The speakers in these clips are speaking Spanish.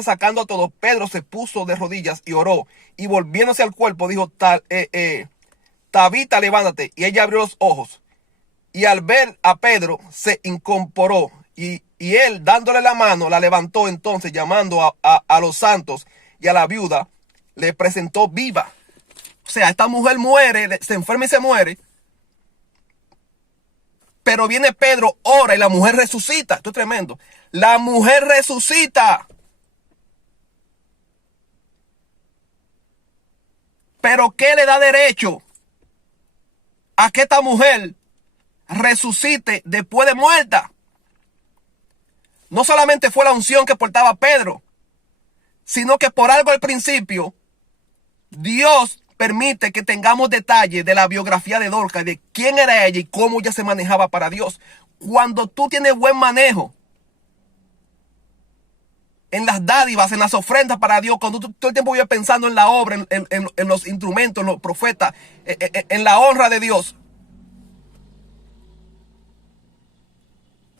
sacando a todos, Pedro se puso de rodillas y oró, y volviéndose al cuerpo dijo, Tabita, levántate. Y ella abrió los ojos, y al ver a Pedro se incorporó, y él, dándole la mano, la levantó. Entonces, llamando a los santos y a la viuda, le presentó viva. O sea, esta mujer muere, se enferma y se muere. Pero viene Pedro, ora, y la mujer resucita. Esto es tremendo. La mujer resucita. Pero ¿qué le da derecho a que esta mujer resucite después de muerta? No solamente fue la unción que portaba Pedro, sino que por algo al principio Dios permite que tengamos detalles de la biografía de Dorcas, de quién era ella y cómo ella se manejaba para Dios. Cuando tú tienes buen manejo en las dádivas, en las ofrendas para Dios, cuando tú todo el tiempo vives pensando en la obra, en los instrumentos, en los profetas, en la honra de Dios,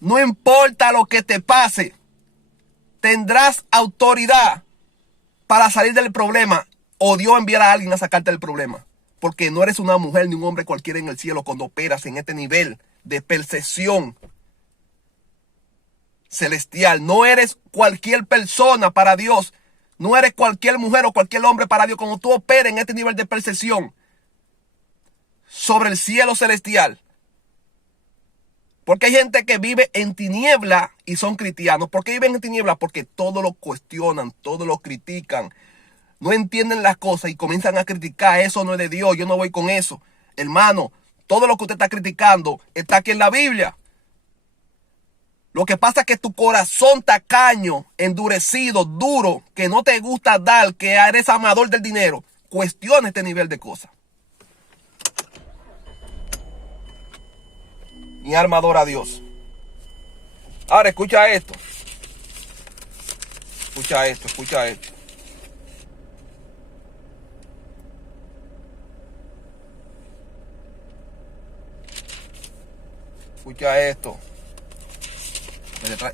no importa lo que te pase, tendrás autoridad para salir del problema, o Dios enviará a alguien a sacarte del problema. Porque no eres una mujer ni un hombre cualquiera en el cielo cuando operas en este nivel de percepción celestial. No eres cualquier persona para Dios. No eres cualquier mujer o cualquier hombre para Dios cuando tú operas en este nivel de percepción sobre el cielo celestial. Porque hay gente que vive en tiniebla y son cristianos. ¿Por qué viven en tiniebla? Porque todo lo cuestionan, todo lo critican. No entienden las cosas y comienzan a criticar. Eso no es de Dios, yo no voy con eso. Hermano, todo lo que usted está criticando está aquí en la Biblia. Lo que pasa es que tu corazón tacaño, endurecido, duro, que no te gusta dar, que eres amador del dinero, cuestiona este nivel de cosas. Mi alma adora a Dios. Ahora escucha esto. Escucha esto, escucha esto. Escucha esto.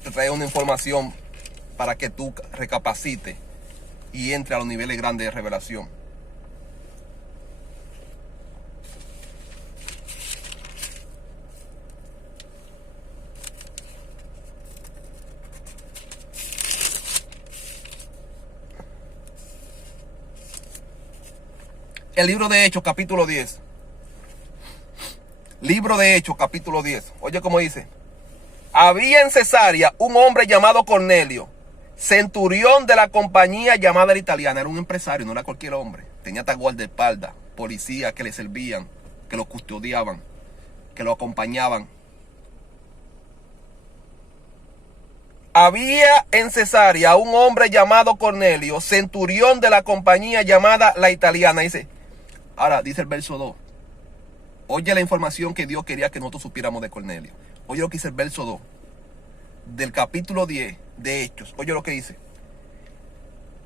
Te trae una información para que tú recapacites y entre a los niveles grandes de revelación. El libro de Hechos, capítulo 10. Libro de Hechos, capítulo 10. Oye cómo dice. Había en Cesarea un hombre llamado Cornelio, centurión de la compañía llamada la Italiana. Era un empresario, no era cualquier hombre. Tenía hasta guardaespaldas, policías que le servían, que lo custodiaban, que lo acompañaban. Había en Cesarea un hombre llamado Cornelio, centurión de la compañía llamada la Italiana. Dice, ahora dice el verso 2. Oye la información que Dios quería que nosotros supiéramos de Cornelio. Oye lo que dice el verso 2 del capítulo 10 de Hechos. Oye lo que dice.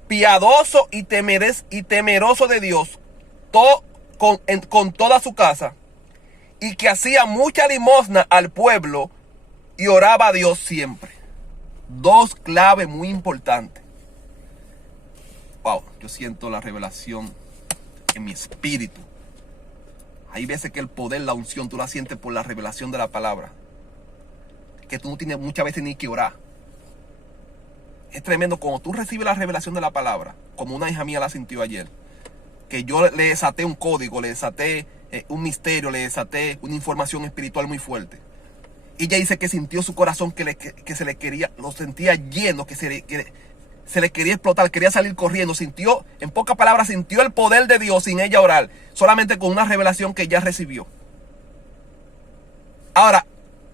Piadoso y temeroso de Dios con toda su casa, y que hacía mucha limosna al pueblo y oraba a Dios siempre. Dos claves muy importantes. Wow, yo siento la revelación en mi espíritu. Hay veces que el poder, la unción, tú la sientes por la revelación de la palabra. Que tú no tienes muchas veces ni que orar. Es tremendo cuando tú recibes la revelación de la palabra, como una hija mía la sintió ayer. Que yo le desaté un código, le desaté un misterio, le desaté una información espiritual muy fuerte. Y ella dice que sintió su corazón que se le quería, lo sentía lleno, que se le quería explotar, quería salir corriendo. Sintió, en pocas palabras, sintió el poder de Dios sin ella orar, solamente con una revelación que ella recibió. Ahora,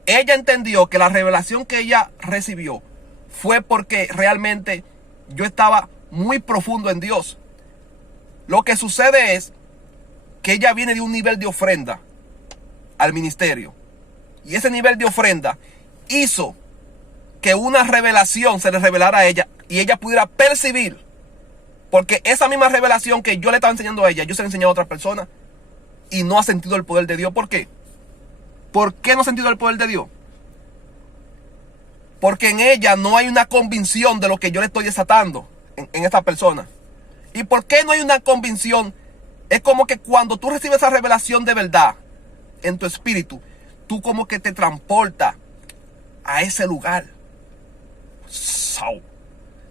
ella entendió que la revelación que ella recibió fue porque realmente yo estaba muy profundo en Dios. Lo que sucede es que ella viene de un nivel de ofrenda al ministerio. Y ese nivel de ofrenda hizo que una revelación se le revelara a ella y ella pudiera percibir. Porque esa misma revelación que yo le estaba enseñando a ella, yo se la he enseñado a otra persona y no ha sentido el poder de Dios. ¿Por qué? ¿Por qué no ha sentido el poder de Dios? Porque en ella no hay una convicción de lo que yo le estoy desatando en esta persona. ¿Y por qué no hay una convicción? Es como que cuando tú recibes esa revelación de verdad en tu espíritu, tú como que te transportas a ese lugar.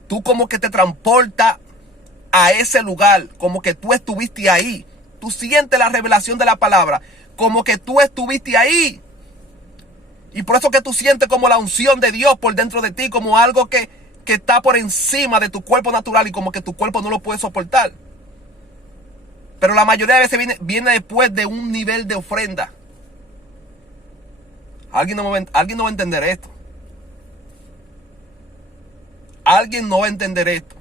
Tú como que te transportas a ese lugar, como que tú estuviste ahí. Tú sientes la revelación de la palabra, como que tú estuviste ahí. Y por eso que tú sientes como la unción de Dios por dentro de ti, como algo que está por encima de tu cuerpo natural y como que tu cuerpo no lo puede soportar. Pero la mayoría de veces viene después de un nivel de ofrenda. Alguien no va a entender esto. Alguien no va a entender esto.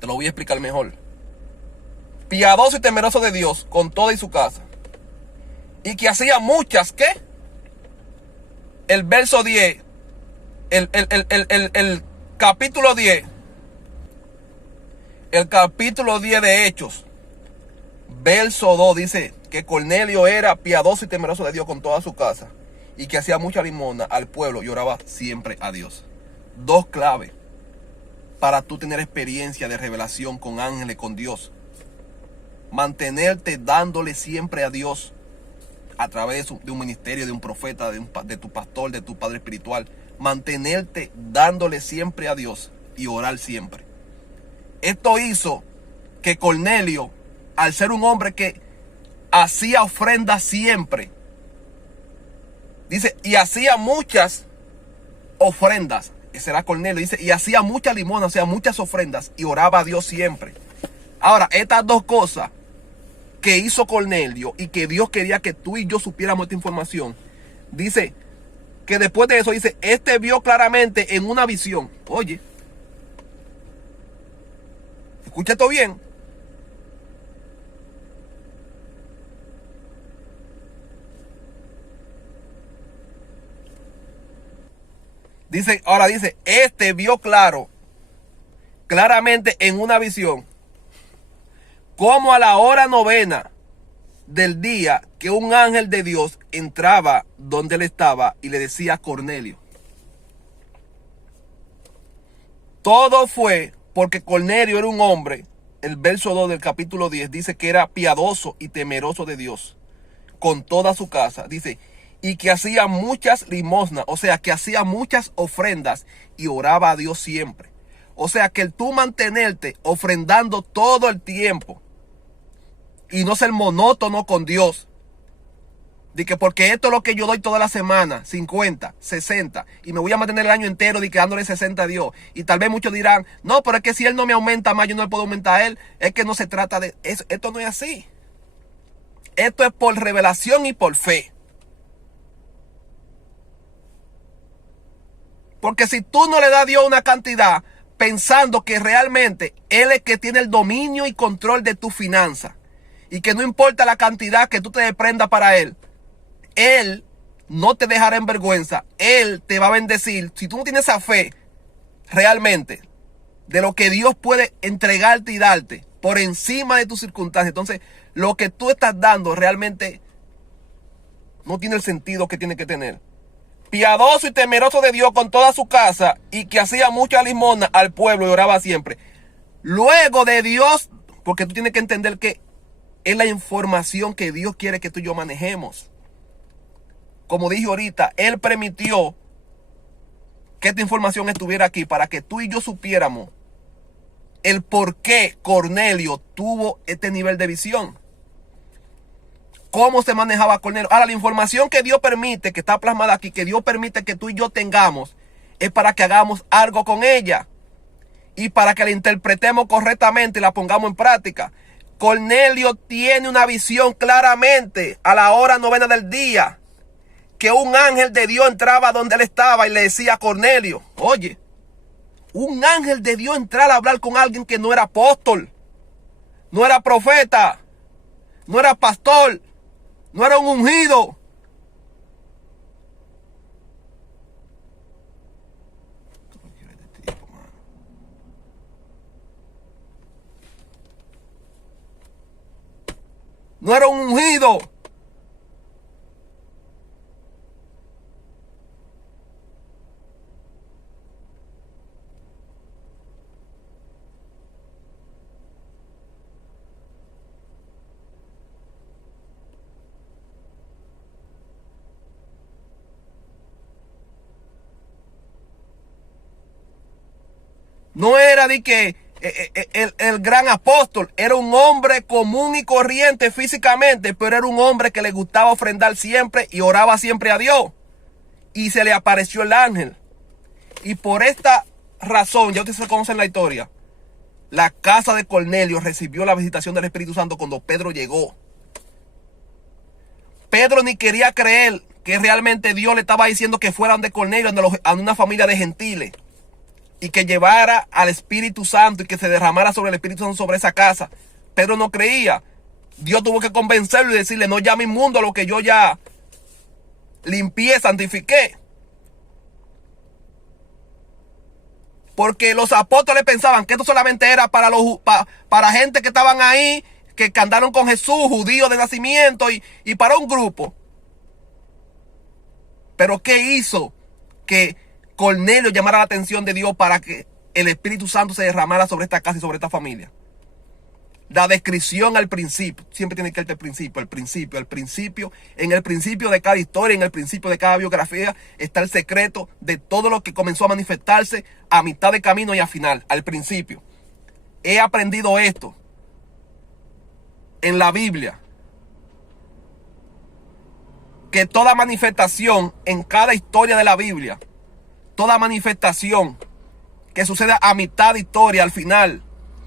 Te lo voy a explicar mejor. Piadoso y temeroso de Dios con toda y su casa. Y que hacía muchas, ¿qué? El verso 10. El capítulo 10. El capítulo 10 de Hechos. Verso 2 dice que Cornelio era piadoso y temeroso de Dios con toda su casa. Y que hacía mucha limosna al pueblo y oraba siempre a Dios. Dos claves para tú tener experiencia de revelación con ángeles, con Dios. Mantenerte dándole siempre a Dios a través de un ministerio, de un profeta, de tu pastor, de tu padre espiritual. Mantenerte dándole siempre a Dios y orar siempre. Esto hizo que Cornelio, al ser un hombre que hacía ofrendas siempre, dice, y hacía muchas ofrendas. Ese era Cornelio, dice, y hacía muchas limonas, o sea, muchas ofrendas, y oraba a Dios siempre. Ahora, estas dos cosas que hizo Cornelio y que Dios quería que tú y yo supiéramos esta información, dice que después de eso, dice, este vio claramente en una visión. Oye, escucha esto bien. Dice, ahora dice, este vio claramente en una visión, como a la hora 9 del día, que un ángel de Dios entraba donde él estaba y le decía a Cornelio. Todo fue porque Cornelio era un hombre, el verso 2 del capítulo 10 dice que era piadoso y temeroso de Dios con toda su casa. Dice, y que hacía muchas limosnas, o sea, que hacía muchas ofrendas y oraba a Dios siempre. O sea, que el tú mantenerte ofrendando todo el tiempo y no ser monótono con Dios. De que porque esto es lo que yo doy toda la semana, 50, 60, y me voy a mantener el año entero de que dándole 60 a Dios. Y tal vez muchos dirán, no, pero es que si Él no me aumenta más, yo no le puedo aumentar a Él. Es que no se trata de eso. Esto no es así. Esto es por revelación y por fe. Porque si tú no le das a Dios una cantidad pensando que realmente Él es que tiene el dominio y control de tu finanza y que no importa la cantidad que tú te desprendas para Él no te dejará en vergüenza. Él te va a bendecir. Si tú no tienes esa fe realmente de lo que Dios puede entregarte y darte por encima de tus circunstancias, entonces lo que tú estás dando realmente no tiene el sentido que tiene que tener. Piadoso y temeroso de Dios con toda su casa y que hacía mucha limosna al pueblo y oraba siempre. Luego de Dios, porque tú tienes que entender que es la información que Dios quiere que tú y yo manejemos. Como dije ahorita, Él permitió que esta información estuviera aquí para que tú y yo supiéramos el por qué Cornelio tuvo este nivel de visión. Cómo se manejaba Cornelio. Ahora, la información que Dios permite, que está plasmada aquí, que Dios permite que tú y yo tengamos, es para que hagamos algo con ella. Y para que la interpretemos correctamente y la pongamos en práctica. Cornelio tiene una visión claramente a la hora 9 del día. Que un ángel de Dios entraba donde él estaba y le decía a Cornelio, oye, un ángel de Dios entrar a hablar con alguien que no era apóstol, no era profeta, no era pastor, no era un ungido. No era un ungido. No era de que el gran apóstol, era un hombre común y corriente físicamente, pero era un hombre que le gustaba ofrendar siempre y oraba siempre a Dios. Y se le apareció el ángel. Y por esta razón, ya ustedes conocen la historia, la casa de Cornelio recibió la visitación del Espíritu Santo cuando Pedro llegó. Pedro ni quería creer que realmente Dios le estaba diciendo que fuera donde Cornelio, a una familia de gentiles, y que llevara al Espíritu Santo y que se derramara sobre el Espíritu Santo sobre esa casa. Pedro no creía. Dios tuvo que convencerlo y decirle: no llame inmundo a lo que yo ya limpié, santifiqué. Porque los apóstoles pensaban que esto solamente era para gente que estaban ahí, que andaron con Jesús, judíos de nacimiento, y para un grupo. Pero ¿qué hizo que Cornelio llamara la atención de Dios para que el Espíritu Santo se derramara sobre esta casa y sobre esta familia? La descripción al principio. Siempre tiene que ir el principio. En el principio de cada historia, en el principio de cada biografía, está el secreto de todo lo que comenzó a manifestarse a mitad de camino y al final, al principio. He aprendido esto en la Biblia, que toda manifestación en cada historia de la Biblia, toda manifestación que suceda a mitad de historia, al final,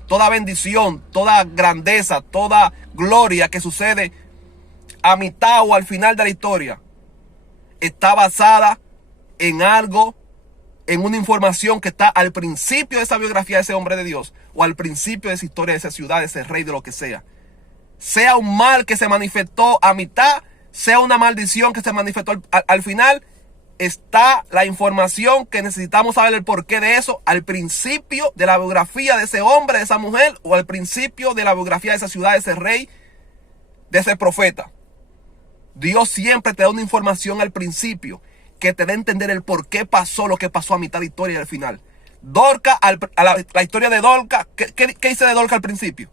toda bendición, toda grandeza, toda gloria que sucede a mitad o al final de la historia, está basada en algo, en una información que está al principio de esa biografía de ese hombre de Dios, o al principio de esa historia, de esa ciudad, de ese rey, de lo que sea. Sea un mal que se manifestó a mitad, sea una maldición que se manifestó al final, está la información que necesitamos saber el porqué de eso al principio de la biografía de ese hombre, de esa mujer, o al principio de la biografía de esa ciudad, de ese rey, de ese profeta. Dios siempre te da una información al principio que te da a entender el por qué pasó lo que pasó a mitad de historia y al final. Dorca, la historia de Dorca, ¿qué dice de Dorca al principio?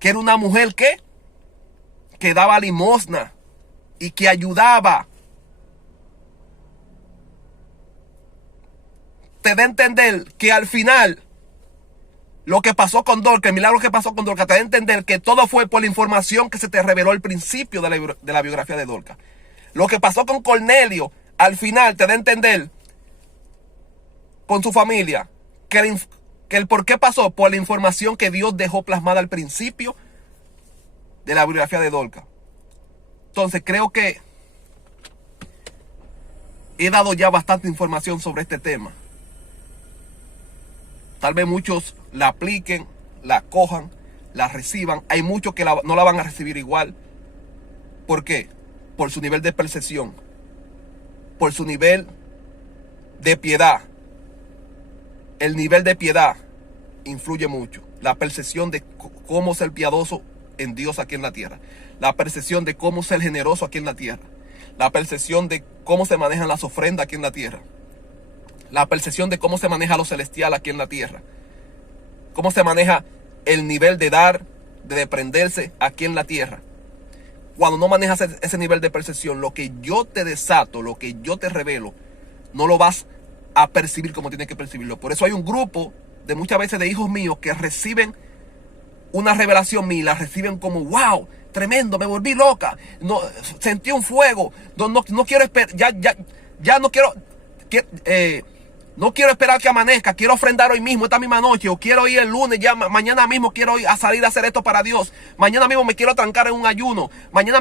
Que era una mujer que daba limosna y que ayudaba. Te da a entender que al final lo que pasó con Dorca, el milagro que pasó con Dorca, te da a entender que todo fue por la información que se te reveló al principio de la biografía de Dorca. Lo que pasó con Cornelio, al final te da a entender con su familia que el por qué pasó por la información que Dios dejó plasmada al principio de la biografía de Dorca. Entonces creo que he dado ya bastante información sobre este tema. Tal vez muchos la apliquen, la cojan, la reciban. Hay muchos que no la van a recibir igual. ¿Por qué? Por su nivel de percepción, por su nivel de piedad. El nivel de piedad influye mucho. La percepción de cómo ser piadoso en Dios aquí en la tierra. La percepción de cómo ser generoso aquí en la tierra. La percepción de cómo se manejan las ofrendas aquí en la tierra. La percepción de cómo se maneja lo celestial aquí en la tierra. Cómo se maneja el nivel de dar, de desprenderse aquí en la tierra. Cuando no manejas ese nivel de percepción, lo que yo te desato, lo que yo te revelo, no lo vas a percibir como tienes que percibirlo. Por eso hay un grupo de muchas veces de hijos míos que reciben una revelación mía, la reciben como wow, tremendo, me volví loca, no, sentí un fuego, no quiero esperar, ya no quiero, no quiero esperar que amanezca, quiero ofrendar hoy mismo, esta misma noche, o quiero ir el lunes, ya mañana mismo quiero ir a salir a hacer esto para Dios, mañana mismo me quiero trancar en un ayuno, mañana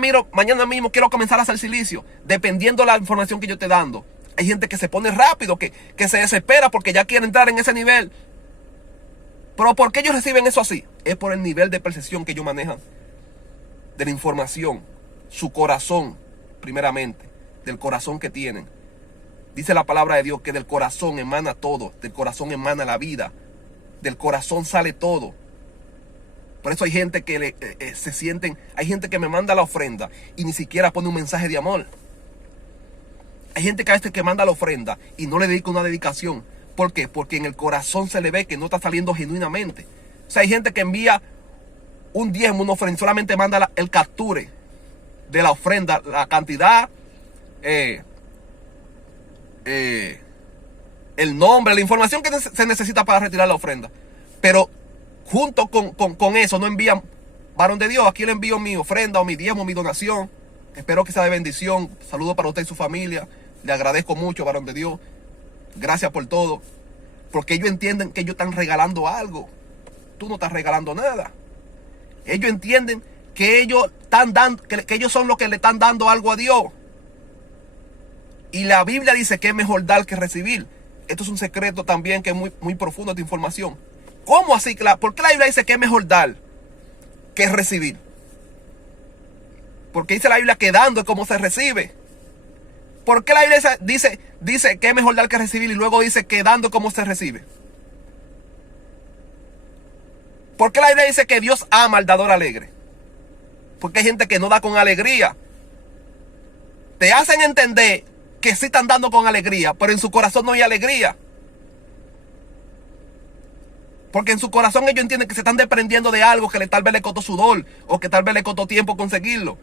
mismo quiero comenzar a hacer silicio, dependiendo de la información que yo esté dando. Hay gente que se pone rápido, que se desespera porque ya quiere entrar en ese nivel. Pero ¿por qué ellos reciben eso así? Es por el nivel de percepción que ellos manejan de la información, su corazón, primeramente, del corazón que tienen. Dice la palabra de Dios que del corazón emana todo, del corazón emana la vida, del corazón sale todo. Por eso hay gente que se sienten, hay gente que me manda la ofrenda y ni siquiera pone un mensaje de amor. Hay gente que a veces que manda la ofrenda y no le dedica una dedicación. ¿Por qué? Porque en el corazón se le ve que no está saliendo genuinamente. O sea, hay gente que envía un diezmo, una ofrenda, solamente manda el capture de la ofrenda, la cantidad, el nombre, la información que se necesita para retirar la ofrenda. Pero junto con eso no envían, varón de Dios, aquí le envío mi ofrenda o mi diezmo, mi donación. Espero que sea de bendición. Saludos para usted y su familia. Le agradezco mucho, varón de Dios. Gracias por todo. Porque ellos entienden que ellos están regalando algo. Tú no estás regalando nada. Ellos entienden que ellos están dando, que ellos son los que le están dando algo a Dios. Y la Biblia dice que es mejor dar que recibir. Esto es un secreto también que es muy profundo de información. ¿Cómo así? ¿Por qué la Biblia dice que es mejor dar que recibir? Porque dice la Biblia que dando es como se recibe. ¿Por qué la Biblia dice que es mejor dar que recibir y luego dice que dando es como se recibe? ¿Por qué la Biblia dice que Dios ama al dador alegre? Porque hay gente que no da con alegría. Te hacen entender que sí están dando con alegría, pero en su corazón no hay alegría. Porque en su corazón ellos entienden que se están desprendiendo de algo que tal vez le costó sudor o que tal vez le costó tiempo conseguirlo.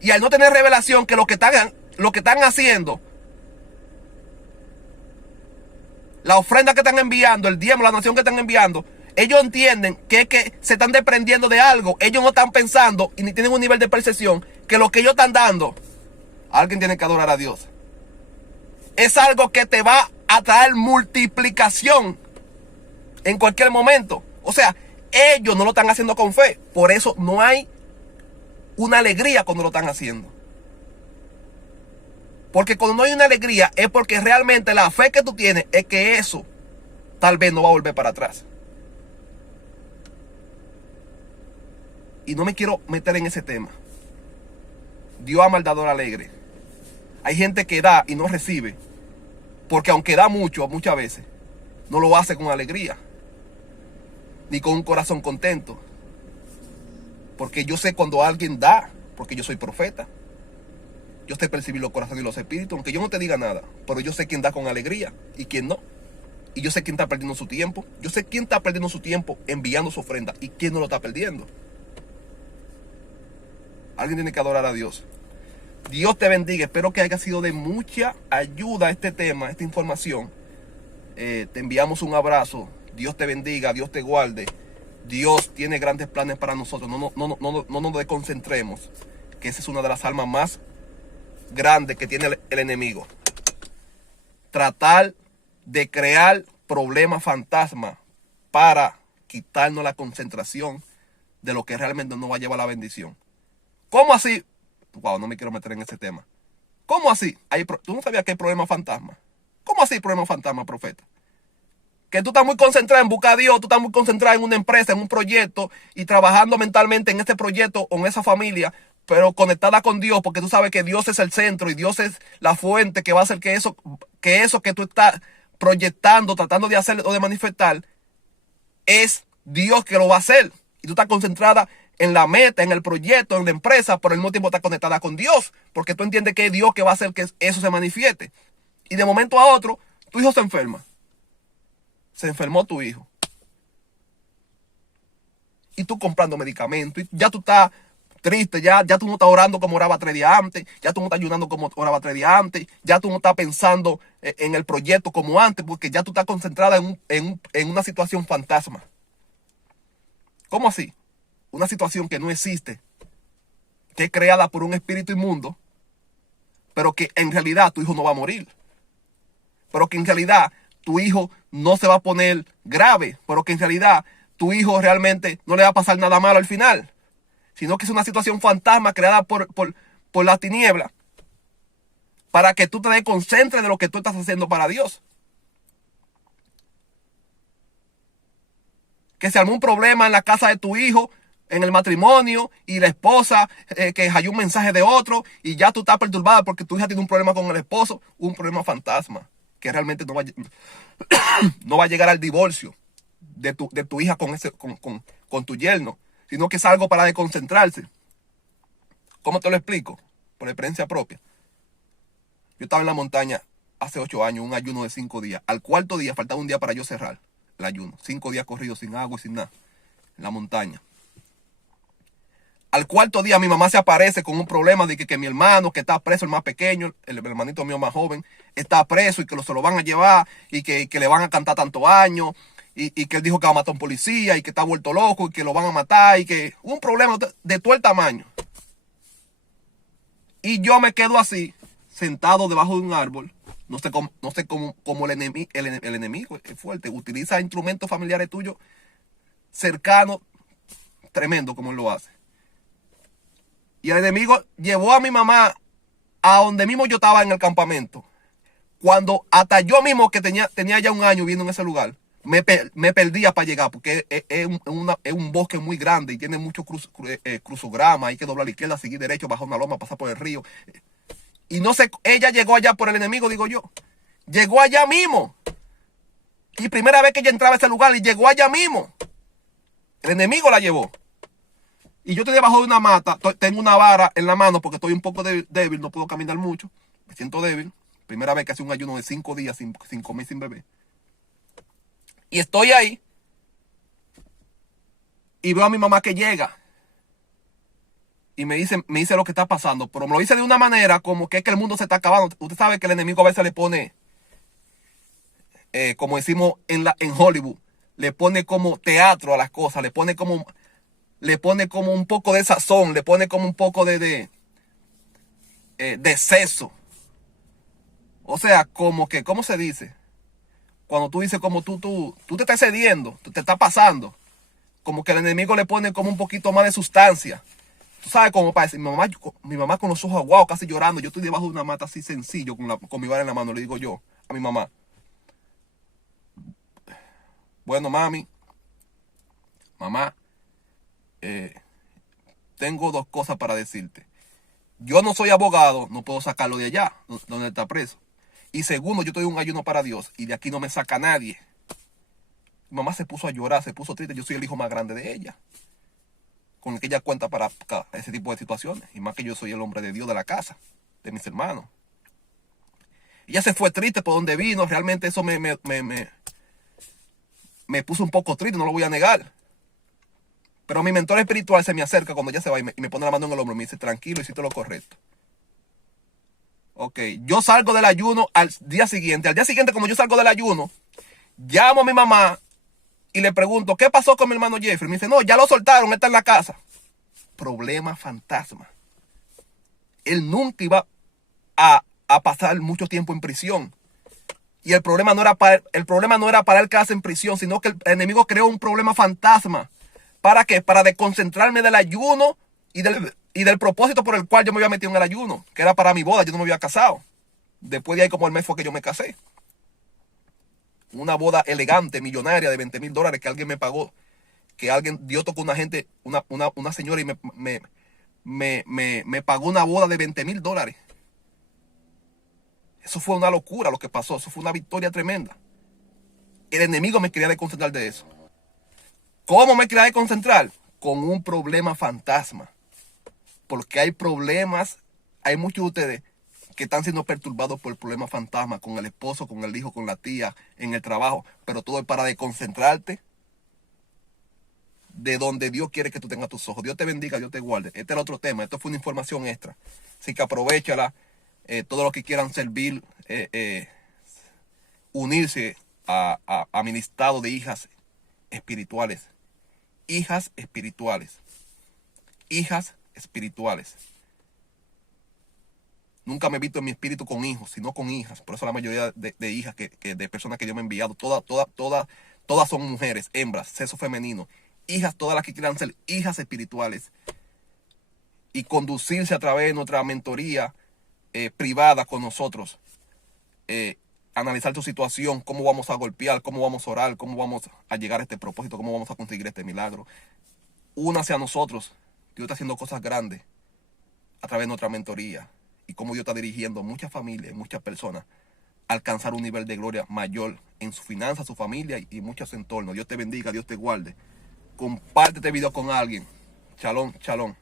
Y al no tener revelación que lo que están haciendo, la ofrenda que están enviando, el diezmo, la donación que están enviando, ellos entienden que se están desprendiendo de algo. Ellos no están pensando y ni tienen un nivel de percepción que lo que ellos están dando, alguien tiene que adorar a Dios. Es algo que te va a traer multiplicación en cualquier momento. O sea, ellos no lo están haciendo con fe. Por eso no hay una alegría cuando lo están haciendo. Porque cuando no hay una alegría es porque realmente la fe que tú tienes es que eso tal vez no va a volver para atrás. Y no me quiero meter en ese tema. Dios ama al dador alegre. Hay gente que da y no recibe. Porque aunque da mucho, muchas veces, no lo hace con alegría. Ni con un corazón contento. Porque yo sé cuando alguien da, porque yo soy profeta. Yo sé percibir los corazones y los espíritus, aunque yo no te diga nada. Pero yo sé quién da con alegría y quién no. Y yo sé quién está perdiendo su tiempo. Yo sé quién está perdiendo su tiempo enviando su ofrenda y quién no lo está perdiendo. Alguien tiene que adorar a Dios. Dios te bendiga. Espero que haya sido de mucha ayuda este tema, esta información. Te enviamos un abrazo. Dios te bendiga, Dios te guarde. Dios tiene grandes planes para nosotros. No nos desconcentremos, que esa es una de las armas más grandes que tiene el enemigo. Tratar de crear problemas fantasmas para quitarnos la concentración de lo que realmente nos va a llevar a la bendición. ¿Cómo así? Wow, no me quiero meter en ese tema. ¿Cómo así? ¿Tú no sabías que hay problemas fantasmas? ¿Cómo así problemas fantasmas, profeta? Que tú estás muy concentrado en buscar a Dios, tú estás muy concentrado en una empresa, en un proyecto y trabajando mentalmente en este proyecto o en esa familia, pero conectada con Dios, porque tú sabes que Dios es el centro y Dios es la fuente que va a hacer que eso que tú estás proyectando, tratando de hacer o de manifestar, es Dios que lo va a hacer. Y tú estás concentrada en la meta, en el proyecto, en la empresa, pero al mismo tiempo estás conectada con Dios, porque tú entiendes que es Dios que va a hacer que eso se manifieste. Y de momento a otro, tu hijo se enferma. Se enfermó tu hijo. Y tú comprando medicamentos, y ya tú estás triste, ya tú no estás orando como oraba 3 días antes, ya tú no estás ayunando como oraba 3 días antes, ya tú no estás pensando en el proyecto como antes, porque ya tú estás concentrada en una situación fantasma. ¿Cómo así? Una situación que no existe, que es creada por un espíritu inmundo, pero que en realidad tu hijo no va a morir. Pero que en realidad tu hijo no se va a poner grave, pero que en realidad tu hijo realmente no le va a pasar nada malo al final, sino que es una situación fantasma creada por la tiniebla, para que tú te desconcentres de lo que tú estás haciendo para Dios. Que se armó un problema en la casa de tu hijo, en el matrimonio, y la esposa que halló un mensaje de otro, y ya tú estás perturbada porque tu hija tiene un problema con el esposo, un problema fantasma, que realmente no va a llegar al divorcio de tu hija con tu yerno, sino que es algo para desconcentrarse. ¿Cómo te lo explico? Por experiencia propia. Yo estaba en la montaña hace 8 años, un ayuno de 5 días. Al cuarto día, faltaba un día para yo cerrar el ayuno. 5 días corridos sin agua y sin nada, en la montaña. Al cuarto día mi mamá se aparece con un problema de que mi hermano, que está preso, el más pequeño, el hermanito mío más joven, está preso y que se lo van a llevar y que le van a cantar tantos años y que él dijo que va a matar a un policía y que está vuelto loco y que lo van a matar y que un problema de todo el tamaño. Y yo me quedo así, sentado debajo de un árbol. No sé cómo el enemigo es fuerte. Utiliza instrumentos familiares tuyos cercanos, tremendo como él lo hace. Y el enemigo llevó a mi mamá a donde mismo yo estaba en el campamento. Cuando hasta yo mismo que tenía ya un año viviendo en ese lugar, me perdía para llegar, porque es un bosque muy grande y tiene muchos cruzogramas. Hay que doblar a la izquierda, seguir derecho, bajar una loma, pasar por el río. Y no sé, ella llegó allá por el enemigo, digo yo. Llegó allá mismo. Y primera vez que ella entraba a ese lugar y llegó allá mismo. El enemigo la llevó. Y yo estoy debajo de una mata, tengo una vara en la mano porque estoy un poco débil, no puedo caminar mucho, me siento débil. Primera vez que hace un ayuno de 5 días sin comer, sin beber. Y estoy ahí y veo a mi mamá que llega y me dice lo que está pasando, pero me lo dice de una manera como que es que el mundo se está acabando. Usted sabe que el enemigo a veces le pone, como decimos en Hollywood, le pone como teatro a las cosas, le pone como un poco de sazón, le pone como un poco de seso. O sea, como que, ¿cómo se dice? Cuando tú dices como tú te estás cediendo, te está pasando. Como que el enemigo le pone como un poquito más de sustancia. Tú sabes cómo parece. Mi mamá con los ojos aguados, casi llorando. Yo estoy debajo de una mata así sencillo, con mi vara en la mano. Le digo yo a mi mamá: bueno, mamá, tengo 2 cosas para decirte. Yo no soy abogado, no puedo sacarlo de allá, donde está preso. Y segundo, yo estoy en un ayuno para Dios y de aquí no me saca nadie. Mi mamá se puso a llorar, se puso triste. Yo soy el hijo más grande de ella, con el que ella cuenta para ese tipo de situaciones. Y más que yo soy el hombre de Dios de la casa, de mis hermanos. Ella se fue triste por donde vino. Realmente eso me puso un poco triste, no lo voy a negar. Pero mi mentor espiritual se me acerca cuando ella se va y me pone la mano en el hombro y me dice: tranquilo, hiciste lo correcto. Ok, yo salgo del ayuno al día siguiente. Al día siguiente, como yo salgo del ayuno, llamo a mi mamá y le pregunto: ¿qué pasó con mi hermano Jeffrey? Me dice: no, ya lo soltaron, él está en la casa. Problema fantasma. Él nunca iba a pasar mucho tiempo en prisión. Y el problema no era para él quedarse en prisión, sino que el enemigo creó un problema fantasma. ¿Para qué? Para desconcentrarme del ayuno y del propósito por el cual yo me había metido en el ayuno, que era para mi boda. Yo no me había casado. Después de ahí, como el mes fue que yo me casé. Una boda elegante, millonaria, de $20,000 que alguien me pagó. Que Dios tocó una señora y me pagó una boda de $20,000. Eso fue una locura lo que pasó. Eso fue una victoria tremenda. El enemigo me quería desconcentrar de eso. ¿Cómo me quería desconcentrar? Con un problema fantasma. Porque hay problemas, hay muchos de ustedes que están siendo perturbados por el problema fantasma, con el esposo, con el hijo, con la tía, en el trabajo. Pero todo es para desconcentrarte de donde Dios quiere que tú tengas tus ojos. Dios te bendiga, Dios te guarde. Este es el otro tema. Esto fue una información extra. Así que aprovechala. Todos los que quieran servir, unirse a mi listado de hijas espirituales. Hijas espirituales. Hijas espirituales. Nunca me he visto en mi espíritu con hijos, sino con hijas. Por eso la mayoría de hijas de personas que Dios me ha enviado, todas son mujeres, hembras, sexo femenino. Hijas, todas las que quieran ser hijas espirituales. Y conducirse a través de nuestra mentoría privada con nosotros. Analizar tu situación, cómo vamos a golpear, cómo vamos a orar, cómo vamos a llegar a este propósito, cómo vamos a conseguir este milagro. Únase a nosotros. Dios está haciendo cosas grandes a través de nuestra mentoría. Y cómo Dios está dirigiendo a muchas familias, muchas personas a alcanzar un nivel de gloria mayor en su finanza, su familia y muchos entornos. Dios te bendiga, Dios te guarde. Comparte este video con alguien. Shalom, shalom.